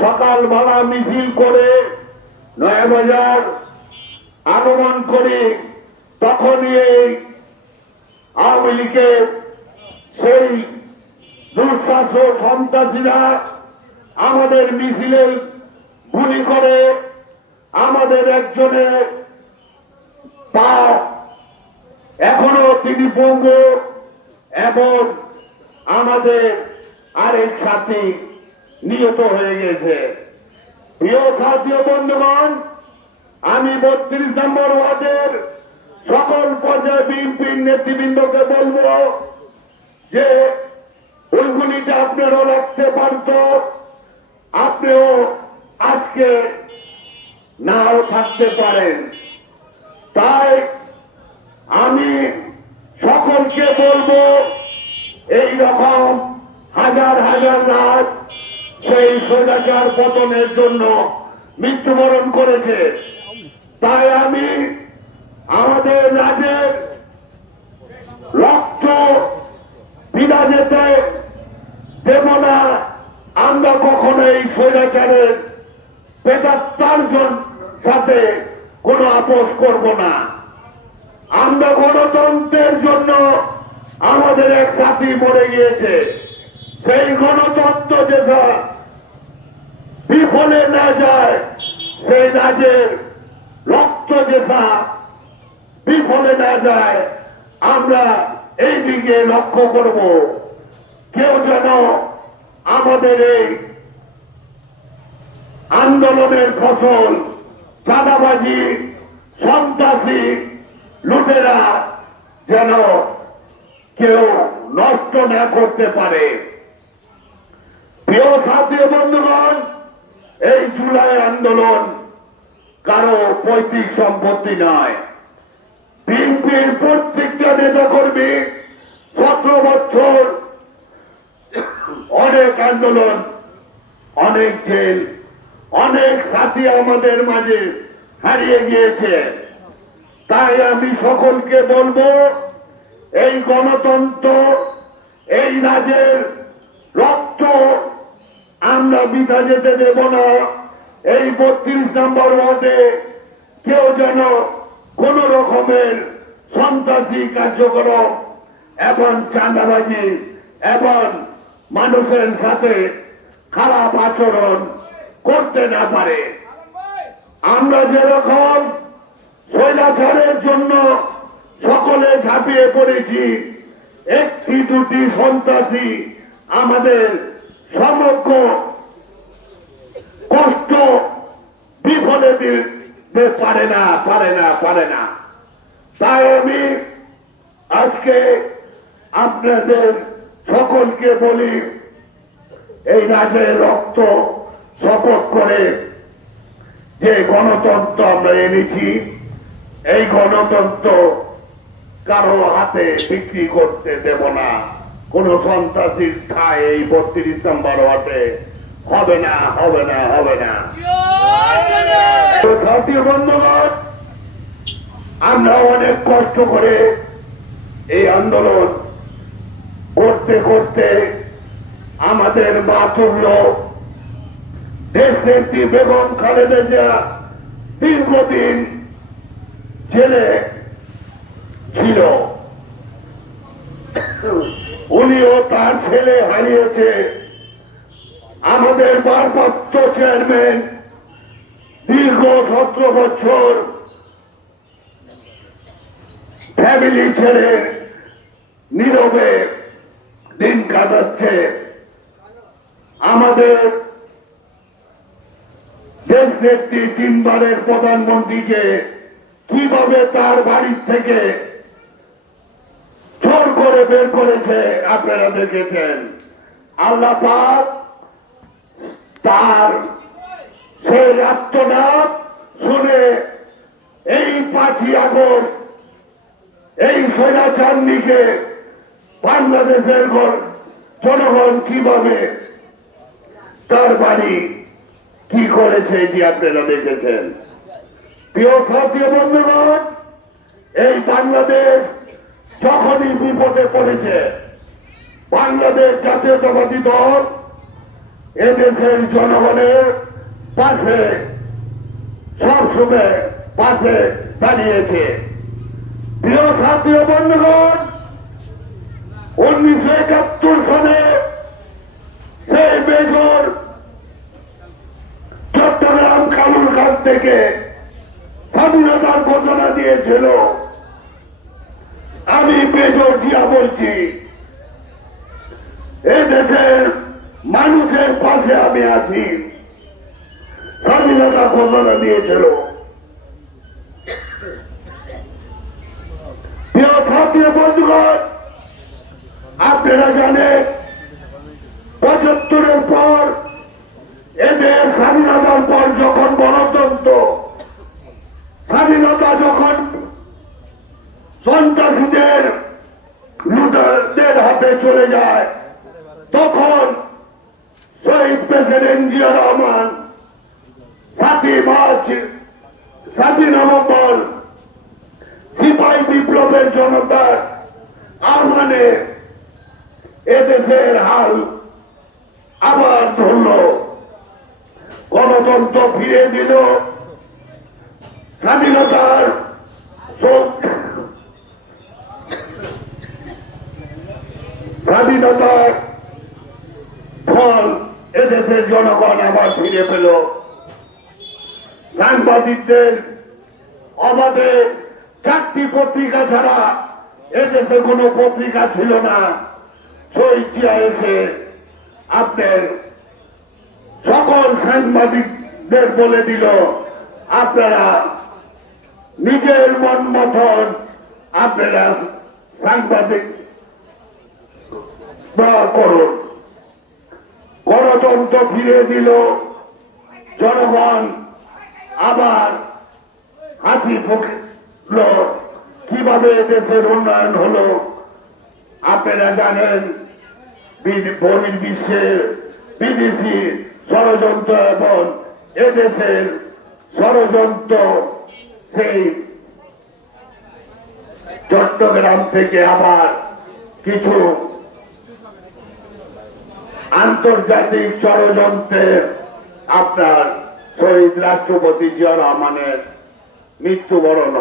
সকালবেলা মিছিল করে নয়াবাজার আগমন করি, তখনই এই আওয়ামী লীগের সেই দুঃশাসক সন্ত্রাসীরা আমাদের মিছিলে গুলি করে আমাদের একজনের পা এখনো তিনি পঙ্গু এবং আমাদের আরেক সাথী নিহত হয়ে গেছে। প্রিয় সাথী বন্ধুগণ, আমি 32 নম্বর ওয়ার্ডের সকল পর্যায়ে বিএনপির নেতৃবৃন্দকে বলবো যে ওইগুলিতে আপনারও রাখতে পারত, আপনিও আজকে নাও থাকতে পারেন। তাই আমি সকলকে বলবো এই রকম হাজার হাজার রাজ সেই স্বৈরাচার পতনের জন্য মৃত্যুবরণ করেছে। তাই আমি আমাদের রাজের রক্ত বিনা যেতে দেব না। আমরা কখনোই স্বৈরাচারের প্রেতাত্মার সাথে কোনো আপোষ করব না। আমরা গণতন্ত্রের জন্য আমাদের এক সাথী মরে গিয়েছে, সেই গণতন্ত্র যে বিফলে না যায়, সেই রাজের রক্ত যে বিফলে না যায়, আমরা এই দিকে লক্ষ্য করব। কেউ যেন আমাদের এই আন্দোলনের ফসল চাঁদাবাজি সন্ত্রাসী লুটেরা যেন কেউ নষ্ট না করতে পারে। প্রিয় সাথী বন্ধুগণ, এই জুলাই আন্দোলন কারো পৈতৃক সম্পত্তি নয়। বিএনপির প্রত্যেকটা নেতা কর্মী 17 বছর অনেক আন্দোলন, অনেক জেল, অনেক সাথী আমাদের মাঝে হারিয়ে গিয়েছে। তাই আমি সকলকে বলবো এই গণতন্ত্র, এই রাজের রক্ত আমরা বৃথা যেতে দেব না। এই 32 নম্বর ওয়ার্ডে কেউ যেন কোন রকমের সন্ত্রাসী কার্যক্রম এবং চাঁদাবাজি এবং মানুষের সাথে খারাপ আচরণ করতে না পারে। আমরা যেরকম স্বৈরাচারের জন্য সকলে ঝাঁপিয়ে পড়েছি, একটি দুটি সন্ত্রাসী আমাদের সমগ্র কষ্ট বিফলে দিতে পারে না। তাই আমি আজকে আপনাদের সকলকে বলি, এই রাজের রক্ত শপথ করে যে গণতন্ত্র আমরা এনেছি, এই গণতন্ত্র কারো হাতে বিক্রি করতে দেব না। কোন সন্ত্রাসীর ঠাঁই এই 32 নম্বর ওয়ার্ডে হবে না। সাথী বন্ধুগণ, আমরা অনেক কষ্ট করে এই আন্দোলন করতে করতে আমাদের বাতুল্য দেশনেত্রী বেগম খালেদা জিয়া দীর্ঘদিন জেলে ছিল। উনিও তার ছেলে হারিয়েছে। আমাদের ভারপ্রাপ্ত চেয়ারম্যান দীর্ঘ 17 বছর ফ্যামিলি ছেড়ে নীরবে দিন কাটাচ্ছে। আমাদের দেশ নেত্রী 3 বারের প্রধানমন্ত্রীকে কিভাবে তার বাড়ির থেকে জোর করে বের করেছে আপনারা দেখেছেন। আল্লাহ পাক তার সেই আত্মনাদ শুনে এই 5ই আগস্ট এই স্বৈরাচারীকে বাংলাদেশের জনগণ কিভাবে তার বাড়ি কি করেছে এটি আপনারা দেখেছেন। প্রিয় সাথী বন্ধুগণ, এই বাংলাদেশ যখনই বিপদে পড়েছে, বাংলাদেশ জাতীয়তাবাদী দল এদেশের জনগণের পাশে সবসময় পাশে দাঁড়িয়েছে। প্রিয় ছাত্র বন্ধুগণ, 1971 সালে সেই মেজর চট্টগ্রাম কালুরঘাট থেকে স্বাধীনতার ঘোষণা দিয়েছিল। আমি মেজর জিয়া বলছি, এ দেশের মানুষের পাশে আমি আছি। স্বাধীনতা ঘোষণা দিয়েছিল। প্রিয় ছাত্র বন্ধুগণ, আপনারা জানেন 75-এর পর এদের স্বাধীনতার পর যখন গণতন্ত্র স্বাধীনতা যখন সন্ত্রাসীদের লুটারদের হাতে চলে যায়, তখন শহীদ প্রেসিডেন্ট জিয়া রহমান 7 নভেম্বর সিপাহী বিপ্লবের জনতার আহ্বানে এদেশের হাল আবার ধরল, গণতন্ত্র ফিরে দিল। স্বাধীনতার ফল এদেশের জনগণ আবার ফিরে পেল। সাংবাদিকদের অবাধে 4টি পত্রিকা ছাড়া এদেশে কোনো পত্রিকা ছিল না। শহীদ জিয়া এসে আপনার সকল সাংবাদিকদের বলে দিল, আপনারা নিজের মন মতন আপনারা সাংবাদিক করুন। গণতন্ত্র ফিরে দিল। জনগণ আবার হাসি ফুঁকল। কিভাবে দেশের উন্নয়ন হলো আপনারা জানেন। বহির্বিশ্বের বিদেশি ষড়যন্ত্র এবং এদেশের ষড়যন্ত্র সেই চট্টগ্রাম থেকে আবার কিছু আন্তর্জাতিক ষড়যন্ত্রের আপনার শহীদ রাষ্ট্রপতি জিয়া রহমানের মৃত্যুবরণ